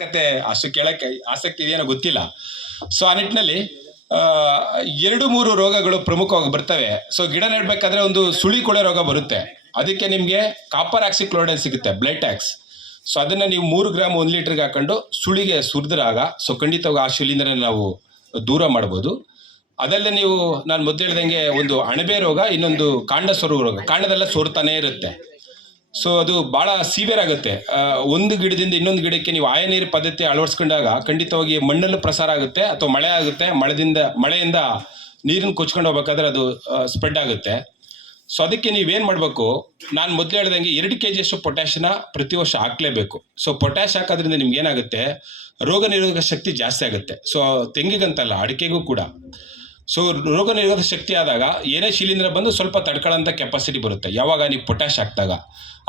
ಕತೆ ಅಷ್ಟು ಕೇಳಕ್ಕೆ ಆಸಕ್ತಿ ಇದೆಯೇನೋ ಗೊತ್ತಿಲ್ಲ. ಸೊ ಆ ನಿಟ್ಟಿನಲ್ಲಿ ಆ, 2-3 ರೋಗಗಳು ಪ್ರಮುಖವಾಗಿ ಬರ್ತವೆ. ಸೊ ಗಿಡ ನೆಡ್ಬೇಕಾದ್ರೆ ಒಂದು ಸುಳಿ ಕೊಳೆ ರೋಗ ಬರುತ್ತೆ. ಅದಕ್ಕೆ ನಿಮಗೆ ಕಾಪರ್ ಆಕ್ಸಿಕ್ಲೋರೈಡ್ ಸಿಗುತ್ತೆ, ಬ್ಲಡ್ ಟ್ಯಾಕ್ಸ್. ಸೊ ಅದನ್ನ ನೀವು 3 ಗ್ರಾಮ್ 1 ಲೀಟರ್ಗೆ ಹಾಕೊಂಡು ಸುಳಿಗೆ ಸುರಿದ್ರಾಗ ಸೊ ಖಂಡಿತವಾಗಿ ಆ ಶಿಲೀಂಧ್ರ ನಾವು ದೂರ ಮಾಡ್ಬೋದು. ಅದಲ್ಲದೆ ನೀವು ನಾನು ಮೊದಲು ಹೇಳ್ದಂಗೆ ಒಂದು ಅಣಬೆ ರೋಗ, ಇನ್ನೊಂದು ಕಾಂಡ ಸೊರಗು ರೋಗ. ಕಾಂಡದೆಲ್ಲ ಸೋರ್ತಾನೆ ಇರುತ್ತೆ. ಸೊ ಅದು ಭಾಳ ಸಿವಿಯರ್ ಆಗುತ್ತೆ. ಒಂದು ಗಿಡದಿಂದ ಇನ್ನೊಂದು ಗಿಡಕ್ಕೆ ನೀವು ಆಯ ನೀರು ಪದ್ಧತಿ ಅಳವಡಿಸ್ಕೊಂಡಾಗ ಖಂಡಿತವಾಗಿ ಮಣ್ಣಲ್ಲೂ ಪ್ರಸಾರ ಆಗುತ್ತೆ, ಅಥವಾ ಮಳೆ ಆಗುತ್ತೆ. ಮಳೆಯಿಂದ ನೀರನ್ನು ಕೊಚ್ಕೊಂಡು ಹೋಗ್ಬೇಕಾದ್ರೆ ಅದು ಸ್ಪ್ರೆಡ್ ಆಗುತ್ತೆ. ಸೊ ಅದಕ್ಕೆ ನೀವೇನು ಮಾಡಬೇಕು, ನಾನು ಮೊದಲು ಹೇಳ್ದಂಗೆ 2 kg ಅಷ್ಟು ಪೊಟ್ಯಾಷನ್ನ ಪ್ರತಿ ವರ್ಷ ಹಾಕಲೇಬೇಕು. ಸೊ ಪೊಟ್ಯಾಷ್ ಹಾಕೋದ್ರಿಂದ ನಿಮ್ಗೆ ಏನಾಗುತ್ತೆ, ರೋಗ ನಿರೋಧಕ ಶಕ್ತಿ ಜಾಸ್ತಿ ಆಗುತ್ತೆ. ಸೊ ತೆಂಗಿಗಂತಲ್ಲ, ಅಡಿಕೆಗೂ ಕೂಡ. ಸೊ ರೋಗ ನಿರೋಧಕ ಶಕ್ತಿ ಆದಾಗ ಏನೇ ಶಿಲೀಂಧ್ರ ಬಂದು ಸ್ವಲ್ಪ ತಡ್ಕೊಳ್ಳೋಂಥ ಕೆಪಾಸಿಟಿ ಬರುತ್ತೆ ಯಾವಾಗ ನೀವು ಪೊಟ್ಯಾಷ್ ಹಾಕಿದಾಗ.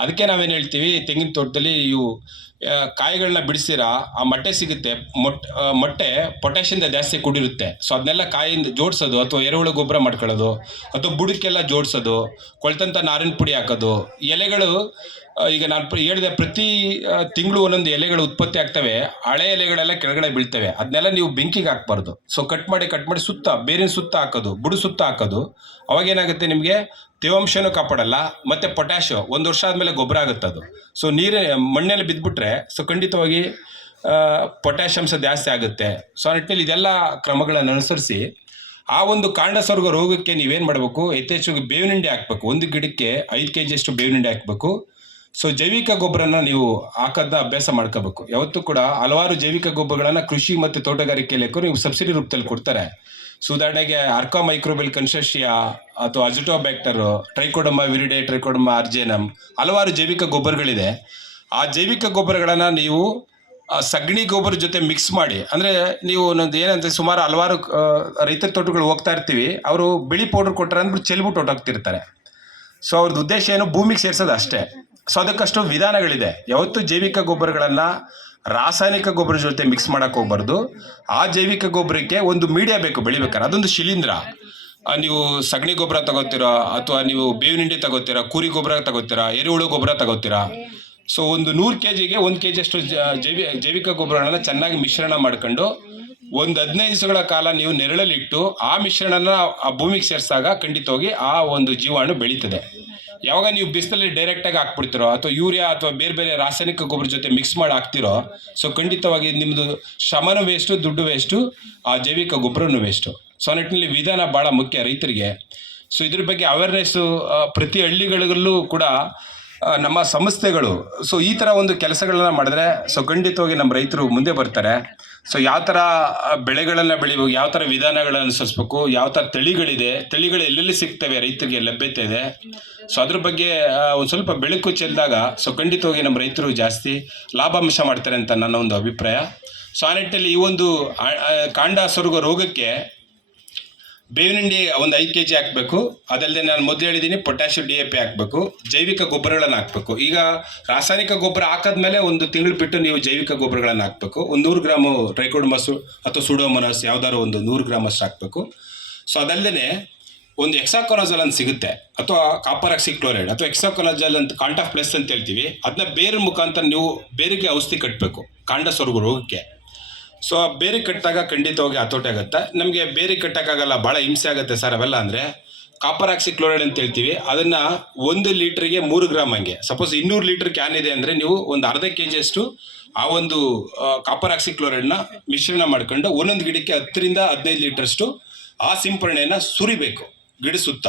ಅದಕ್ಕೆ ನಾವೇನು ಹೇಳ್ತೀವಿ, ತೆಂಗಿನ ತೋಟದಲ್ಲಿ ಇವು ಕಾಯಿಗಳನ್ನ ಬಿಡಿಸಿರಾ ಆ ಮೊಟ್ಟೆ ಸಿಗುತ್ತೆ. ಮೊಟ್ಟೆ ಪೊಟ್ಯಾಷಿಯಿಂದ ಜಾಸ್ತಿ ಕೂಡಿರುತ್ತೆ. ಸೊ ಅದನ್ನೆಲ್ಲ ಕಾಯಿಂದ ಜೋಡಿಸೋದು, ಅಥವಾ ಎರೆಹುಳು ಗೊಬ್ಬರ ಮಾಡ್ಕೊಳ್ಳೋದು, ಅಥವಾ ಬುಡಕ್ಕೆಲ್ಲ ಜೋಡಿಸೋದು, ಕೊಳ್ತಂಥ ನಾರಿನ ಪುಡಿ ಹಾಕೋದು. ಎಲೆಗಳು ಈಗ ನಾನು ಹೇಳಿದೆ, ಪ್ರತಿ ತಿಂಗಳು ಒಂದೊಂದು ಎಲೆಗಳು ಉತ್ಪತ್ತಿ ಆಗ್ತವೆ. ಹಳೆ ಎಲೆಗಳೆಲ್ಲ ಕೆಳಗಡೆ ಬೀಳ್ತವೆ. ಅದನ್ನೆಲ್ಲ ನೀವು ಬೆಂಕಿಗೆ ಹಾಕ್ಬಾರ್ದು. ಸೊ ಕಟ್ ಮಾಡಿ ಸುತ್ತ, ಬೇರಿನ ಸುತ್ತ ಹಾಕೋದು, ಬುಡು ಸುತ್ತ ಹಾಕೋದು. ಅವಾಗೇನಾಗುತ್ತೆ, ನಿಮಗೆ ತೇವಾಂಶನೂ ಕಾಪಾಡಲ್ಲ, ಮತ್ತು ಪೊಟ್ಯಾಶು 1 ವರ್ಷ ಆದಮೇಲೆ ಗೊಬ್ಬರ ಆಗುತ್ತೆ ಅದು. ಸೊ ಮಣ್ಣಲ್ಲಿ ಬಿದ್ದುಬಿಟ್ರೆ ಸೊ ಖಂಡಿತವಾಗಿ ಪೊಟ್ಯಾಷ್ ಅಂಶ ಜಾಸ್ತಿ ಆಗುತ್ತೆ. ಸೊ ಆ ನಿಟ್ಟಿನಲ್ಲಿ ಇದೆಲ್ಲ ಕ್ರಮಗಳನ್ನು ಅನುಸರಿಸಿ ಆ ಒಂದು ಕಾಂಡ ಸೊರಗು ರೋಗಕ್ಕೆ ನೀವೇನು ಮಾಡಬೇಕು, ಯಥೇಚ್ಛವಾಗಿ ಬೇವಿನ ಹಿಂಡಿ ಹಾಕಬೇಕು. ಒಂದು ಗಿಡಕ್ಕೆ 5 kg ಅಷ್ಟು ಬೇವಿನ ಹಿಂಡಿ ಹಾಕಬೇಕು. ಸೊ ಜೈವಿಕ ಗೊಬ್ಬರನ ನೀವು ಹಾಕೋದನ್ನ ಅಭ್ಯಾಸ ಮಾಡ್ಕೋಬೇಕು. ಯಾವತ್ತೂ ಕೂಡ ಹಲವಾರು ಜೈವಿಕ ಗೊಬ್ಬರಗಳನ್ನು ಕೃಷಿ ಮತ್ತು ತೋಟಗಾರಿಕೆ ಇಲಾಖೆಯವರು ನೀವು ಸಬ್ಸಿಡಿ ರೂಪದಲ್ಲಿ ಕೊಡ್ತಾರೆ. ಸೊ ಉದಾಹರಣೆಗೆ ಅರ್ಕಾ ಮೈಕ್ರೋಬೆಲ್ ಕನ್ಸೋರ್ಷಿಯಾ, ಅಥವಾ ಅಜಿಟೋಬ್ಯಾಕ್ಟರ್, ಟ್ರೈಕೋಡರ್ಮಾ ವಿರಿಡೆ, ಟ್ರೈಕೋಡರ್ಮಾ ಅರ್ಜೇನಮ್, ಹಲವಾರು ಜೈವಿಕ ಗೊಬ್ಬರಗಳಿದೆ. ಆ ಜೈವಿಕ ಗೊಬ್ಬರಗಳನ್ನು ನೀವು ಸಗಣಿ ಗೊಬ್ಬರ ಜೊತೆ ಮಿಕ್ಸ್ ಮಾಡಿ, ಅಂದರೆ ನೀವು ಒಂದೊಂದು ಏನಂತ ಸುಮಾರು ಹಲವಾರು ರೈತರ ತೋಟಗಳು ಹೋಗ್ತಾ ಇರ್ತೀವಿ, ಅವರು ಬಿಳಿ ಪೌಡ್ರ್ ಕೊಟ್ಟರೆ ಅಂದ್ಬಿಟ್ಟು ಚೆಲ್ಬಿಟ್ಟು ಹೊಟ್ಟೋಗ್ತಿರ್ತಾರೆ. ಸೊ ಅವ್ರದ್ದು ಉದ್ದೇಶ ಏನು, ಭೂಮಿಗೆ ಸೇರಿಸೋದು ಅಷ್ಟೇ. ಸೊ ಅದಕ್ಕಷ್ಟು ವಿಧಾನಗಳಿದೆ. ಯಾವತ್ತೂ ಜೈವಿಕ ಗೊಬ್ಬರಗಳನ್ನು ರಾಸಾಯನಿಕ ಗೊಬ್ಬರ ಜೊತೆ ಮಿಕ್ಸ್ ಮಾಡೋಕ್ಕೆ ಹೋಗ್ಬಾರ್ದು. ಆ ಜೈವಿಕ ಗೊಬ್ಬರಕ್ಕೆ ಒಂದು ಮೀಡಿಯಾ ಬೇಕು ಬೆಳಿಬೇಕಾರೆ, ಅದೊಂದು ಶಿಲೀಂಧ್ರ. ನೀವು ಸಗಣಿ ಗೊಬ್ಬರ ತಗೋತೀರಾ, ಅಥವಾ ನೀವು ಬೇವಿನ ಹಿಂಡಿ ತಗೋತೀರಾ, ಕುರಿ ಗೊಬ್ಬರ ತಗೋತೀರಾ, ಎರೆಹುಳು ಗೊಬ್ಬರ ತಗೋತೀರಾ. ಸೊ ಒಂದು 100 kgಗೆ 1 kg ಅಷ್ಟು ಜೈವಿಕ ಗೊಬ್ಬರಗಳನ್ನು ಚೆನ್ನಾಗಿ ಮಿಶ್ರಣ ಮಾಡ್ಕೊಂಡು ಒಂದು 15 ದಿವಸಗಳ ಕಾಲ ನೀವು ನೆರಳಲ್ಲಿಟ್ಟು ಆ ಮಿಶ್ರಣನ ಆ ಭೂಮಿಗೆ ಸೇರಿಸಿದಾಗ ಖಂಡಿತವಾಗಿ ಆ ಒಂದು ಜೀವಾಣು ಬೆಳೀತದೆ. ಯಾವಾಗ ನೀವು ಬಿಸಿಲಲ್ಲಿ ಡೈರೆಕ್ಟಾಗಿ ಹಾಕ್ಬಿಡ್ತಿರೋ, ಅಥವಾ ಯೂರಿಯಾ ಅಥವಾ ಬೇರೆ ಬೇರೆ ರಾಸಾಯನಿಕ ಗೊಬ್ಬರ ಜೊತೆ ಮಿಕ್ಸ್ ಮಾಡಿ ಹಾಕ್ತಿರೋ, ಸೊ ಖಂಡಿತವಾಗಿ ನಿಮ್ಮದು ಶ್ರಮನೂ ವೇಸ್ಟು, ದುಡ್ಡು ವೇಸ್ಟು, ಆ ಜೈವಿಕ ಗೊಬ್ಬರನೂ ವೇಸ್ಟು. ಸೊ ನಿಟ್ಟಿನಲ್ಲಿ ವಿಧಾನ ಭಾಳ ಮುಖ್ಯ ರೈತರಿಗೆ. ಸೊ ಇದ್ರ ಬಗ್ಗೆ ಅವೇರ್ನೆಸ್ಸು ಪ್ರತಿ ಹಳ್ಳಿಗಳಲ್ಲೂ ಕೂಡ ನಮ್ಮ ಸಂಸ್ಥೆಗಳು ಸೊ ಈ ಥರ ಒಂದು ಕೆಲಸಗಳನ್ನ ಮಾಡಿದ್ರೆ ಸೊ ಖಂಡಿತವಾಗಿ ನಮ್ಮ ರೈತರು ಮುಂದೆ ಬರ್ತಾರೆ. ಸೊ ಯಾವ ಥರ ಬೆಳೆಗಳನ್ನು ಬೆಳಿಬೇಕು, ಯಾವ ಥರ ವಿಧಾನಗಳನ್ನು ಅನುಸರಿಸ್ಬೇಕು, ಯಾವ ಥರ ತಳಿಗಳು ಎಲ್ಲೆಲ್ಲಿ ಸಿಗ್ತವೆ, ರೈತರಿಗೆ ಲಭ್ಯತೆ ಇದೆ. ಸೊ ಅದ್ರ ಬಗ್ಗೆ ಒಂದು ಸ್ವಲ್ಪ ಬೆಳಕು ಚೆಲ್ಲಿದಾಗ ಸೊ ಖಂಡಿತವಾಗಿ ನಮ್ಮ ರೈತರು ಜಾಸ್ತಿ ಲಾಭಾಂಶ ಮಾಡ್ತಾರೆ ಅಂತ ನನ್ನ ಒಂದು ಅಭಿಪ್ರಾಯ. ಸೊ ಆ ನಿಟ್ಟಿನಲ್ಲಿ ಈ ಒಂದು ಕಾಂಡ ಸೊರಗು ರೋಗಕ್ಕೆ ಬೇವಿನ ಹಿಂಡಿ ಒಂದು 5 kg ಹಾಕಬೇಕು. ಅದಲ್ಲದೆ ನಾನು ಮೊದಲು ಹೇಳಿದ್ದೀನಿ, ಪೊಟ್ಯಾಷಿಯಂ DAP ಹಾಕಬೇಕು, ಜೈವಿಕ ಗೊಬ್ಬರಗಳನ್ನು ಹಾಕಬೇಕು. ಈಗ ರಾಸಾಯನಿಕ ಗೊಬ್ಬರ ಹಾಕಿದ್ಮೇಲೆ 1 ತಿಂಗಳು ಬಿಟ್ಟು ನೀವು ಜೈವಿಕ ಗೊಬ್ಬರಗಳನ್ನು ಹಾಕಬೇಕು. ಒಂದು 100 ಗ್ರಾಮು ಟ್ರೈಕೋಡರ್ಮಾ ಅಥವಾ ಸುಡೋಮೋನಾಸ್ ಯಾವ್ದಾದ್ರು ಒಂದು 100 ಗ್ರಾಮ್ ಅಷ್ಟು ಹಾಕಬೇಕು. ಸೊ ಅದಲ್ಲದೆ ಒಂದು ಹೆಕ್ಸಾಕೊನಜೋಲ್ ಅಂತ ಸಿಗುತ್ತೆ, ಅಥವಾ ಕಾಪರ್ ಆಕ್ಸಿಕ್ಲೋರೈಡ್, ಅಥವಾ ಹೆಕ್ಸಾಕೊನಜೋಲ್ ಅಂತ ಕಾಂಟಾಫ್ ಪ್ಲಸ್ ಅಂತ ಹೇಳ್ತೀವಿ. ಅದನ್ನ ಬೇರೆ ಮುಖಾಂತರ ನೀವು ಬೇರಿಗೆ ಔಷಧಿ ಕಟ್ಟಬೇಕು ಕಾಂಡ ಸೊರಗು ರೋಗಕ್ಕೆ. ಸೊ ಬೇರೆ ಕಟ್ಟಿದಾಗ ಖಂಡಿತವಾಗಿ ಹತೋಟಿ ಆಗುತ್ತೆ. ನಮಗೆ ಬೇರೆ ಕಟ್ಟೋಕ್ಕಾಗಲ್ಲ, ಭಾಳ ಹಿಂಸೆ ಆಗುತ್ತೆ ಸರ್ ಅವೆಲ್ಲ ಅಂದರೆ, ಕಾಪರ್ ಆಕ್ಸಿಕ್ಲೋರೈಡ್ ಅಂತ ಹೇಳ್ತೀವಿ. ಅದನ್ನು 1 ಲೀಟ್ರಿಗೆ 3 ಗ್ರಾಮ್ ಹಂಗೆ, ಸಪೋಸ್ 200 ಲೀಟ್ರ್ ಕ್ಯಾನ್ ಇದೆ ಅಂದರೆ ನೀವು ಒಂದು ಅರ್ಧ kg ಅಷ್ಟು ಆ ಒಂದು ಕಾಪರ್ ಆಕ್ಸಿಕ್ಲೋರೈಡ್ನ ಮಿಶ್ರಣ ಮಾಡ್ಕೊಂಡು ಒಂದೊಂದು ಗಿಡಕ್ಕೆ 10 ರಿಂದ 15 ಲೀಟ್ರಷ್ಟು ಆ ಸಿಂಪರಣೆಯನ್ನು ಸುರಿಬೇಕು ಗಿಡ ಸುತ್ತ.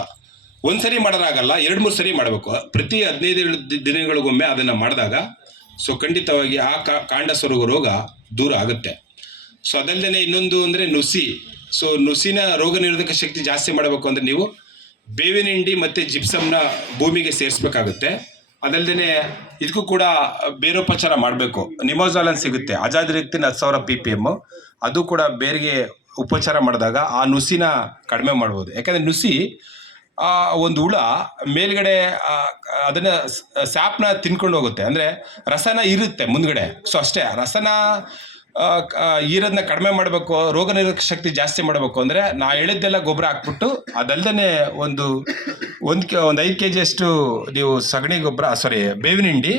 ಒಂದು ಸರಿ ಮಾಡೋದಾಗಲ್ಲ, 2-3 ಸರಿ ಮಾಡಬೇಕು. ಪ್ರತಿ 15 ದಿನಗಳಿಗೊಮ್ಮೆ ಅದನ್ನು ಮಾಡಿದಾಗ ಸೊ ಖಂಡಿತವಾಗಿ ಆ ಕಾಂಡ ಸೊರಗು ರೋಗ ದೂರ ಆಗುತ್ತೆ. ಸೊ ಅದಲ್ಲದೆ ಇನ್ನೊಂದು ಅಂದರೆ ನುಸಿ. ಸೊ ನುಸಿನ ರೋಗ ನಿರೋಧಕ ಶಕ್ತಿ ಜಾಸ್ತಿ ಮಾಡಬೇಕು ಅಂದರೆ ನೀವು ಬೇವಿನ ಹಿಂಡಿ ಮತ್ತು ಜಿಪ್ಸಮ್ನ ಭೂಮಿಗೆ ಸೇರಿಸ್ಬೇಕಾಗುತ್ತೆ. ಅದಲ್ಲದೆ ಇದಕ್ಕೂ ಕೂಡ ಬೇರೋಪಚಾರ ಮಾಡಬೇಕು. ನಿಮೋಜಾಲ್ ಅಂತ ಸಿಗುತ್ತೆ, ಅಜಾದಿರಿಕ್ತಿನ್ 10,000 ppm. ಅದು ಕೂಡ ಬೇರಿಗೆ ಉಪಚಾರ ಮಾಡಿದಾಗ ಆ ನುಸಿನ ಕಡಿಮೆ ಮಾಡ್ಬೋದು. ಯಾಕಂದರೆ ನುಸಿ ಒಂದು ಹುಳ ಮೇಲ್ಗಡೆ ಅದನ್ನು ಸ್ಯಾಪ್ನ ತಿನ್ಕೊಂಡು ಹೋಗುತ್ತೆ, ಅಂದರೆ ರಸನ ಇರುತ್ತೆ ಮುಂದ್ಗಡೆ. ಸೊ ಅಷ್ಟೇ, ರಸನ ಈರೋದನ್ನ ಕಡಿಮೆ ಮಾಡಬೇಕು, ರೋಗ ನಿರೋಧಕ ಶಕ್ತಿ ಜಾಸ್ತಿ ಮಾಡಬೇಕು ಅಂದರೆ ನಾ ಹೇಳಿದ್ದೆಲ್ಲ ಗೊಬ್ಬರ ಹಾಕ್ಬಿಟ್ಟು, ಅದಲ್ಲದೆ ಒಂದು 5 kg ಅಷ್ಟು ನೀವು ಸಗಣಿ ಗೊಬ್ಬರ ಬೇವಿನ ಹಿಂಡಿ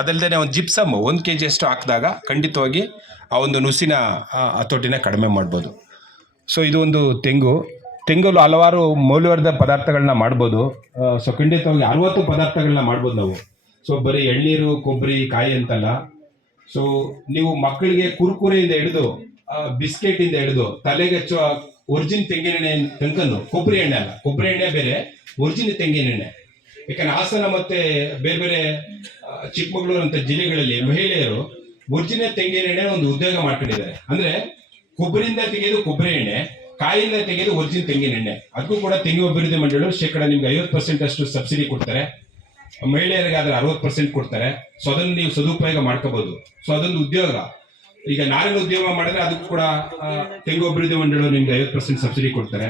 ಅದಲ್ಲದೆ ಒಂದು ಜಿಪ್ಸಮ್ 1 kg ಅಷ್ಟು ಹಾಕಿದಾಗ ಖಂಡಿತವಾಗಿ ಆ ಒಂದು ನುಸಿನ ಹತೋಟಿನ ಕಡಿಮೆ ಮಾಡ್ಬೋದು. ಸೊ ಇದು ಒಂದು ತೆಂಗಲ್ಲಿ ಹಲವಾರು ಮೌಲ್ಯವರ್ಧಕ ಪದಾರ್ಥಗಳನ್ನ ಮಾಡ್ಬೋದು. ಸೊ ಖಂಡಿತವಾಗಿ 60 ಪದಾರ್ಥಗಳನ್ನ ಮಾಡ್ಬೋದು ನಾವು. ಸೊ ಬರೀ ಎಳ್ನೀರು, ಕೊಬ್ಬರಿ, ಕಾಯಿ ಅಂತಲ್ಲ. ಸೊ ನೀವು ಮಕ್ಕಳಿಗೆ ಕುರ್ಕುರೆಯಿಂದ ಹಿಡಿದು ಬಿಸ್ಕೆಟ್ ಇಂದ ಹಿಡಿದು ತಲೆಗೆ ಹಚ್ಚುವ ಒರಿಜಿನ್ ತೆಂಗಿನ ಎಣ್ಣೆ ತನಕನು, ಕೊಬ್ಬರಿ ಎಣ್ಣೆ ಅಲ್ಲ, ಕೊಬ್ಬರಿ ಎಣ್ಣೆ ಬೇರೆ, ಒರಿಜಿನ್ ತೆಂಗಿನ ಎಣ್ಣೆ. ಯಾಕಂದ್ರೆ ಹಾಸನ ಮತ್ತೆ ಬೇರೆ ಬೇರೆ ಚಿಕ್ಕಮಗಳೂರು ಅಂತ ಜಿಲ್ಲೆಗಳಲ್ಲಿ ಮಹಿಳೆಯರು ಒರಿಜಿನಲ್ ತೆಂಗಿನ ಎಣ್ಣೆ ಒಂದು ಉದ್ಯೋಗ ಮಾಡ್ಕೊಂಡಿದ್ದಾರೆ. ಅಂದ್ರೆ ಕೊಬ್ಬರಿಯಿಂದ ತೆಗೆದು ಕೊಬ್ಬರಿ ಎಣ್ಣೆ, ಕಾಯಿಂದ ತೆಗೆದು ಒರಿಜಿನ್ ತೆಂಗಿನ ಎಣ್ಣೆ. ಅದಕ್ಕೂ ಕೂಡ ತೆಂಗು ಅಭಿವೃದ್ಧಿ ಮಂಡಳಿಗಳು ಶೇಕಡ ನಿಮ್ಗೆ 50% ಅಷ್ಟು ಸಬ್ಸಿಡಿ ಕೊಡ್ತಾರೆ. ಮಹಿಳೆಯರಿಗಾದ್ರೆ 60% ಕೊಡ್ತಾರೆ. ಸೊ ಅದನ್ನು ನೀವು ಸದುಪಯೋಗ ಮಾಡ್ಕೋಬಹುದು. ಸೊ ಅದೊಂದು ಉದ್ಯೋಗ. ಈಗ ನಾರಿನ ಉದ್ಯೋಗ ಮಾಡಿದ್ರೆ ಅದಕ್ಕೂ ಕೂಡ ತೆಂಗು ಅಭಿವೃದ್ಧಿ ಮಂಡಳಿಗಳು ನಿಮ್ಗೆ 50% ಸಬ್ಸಿಡಿ ಕೊಡ್ತಾರೆ.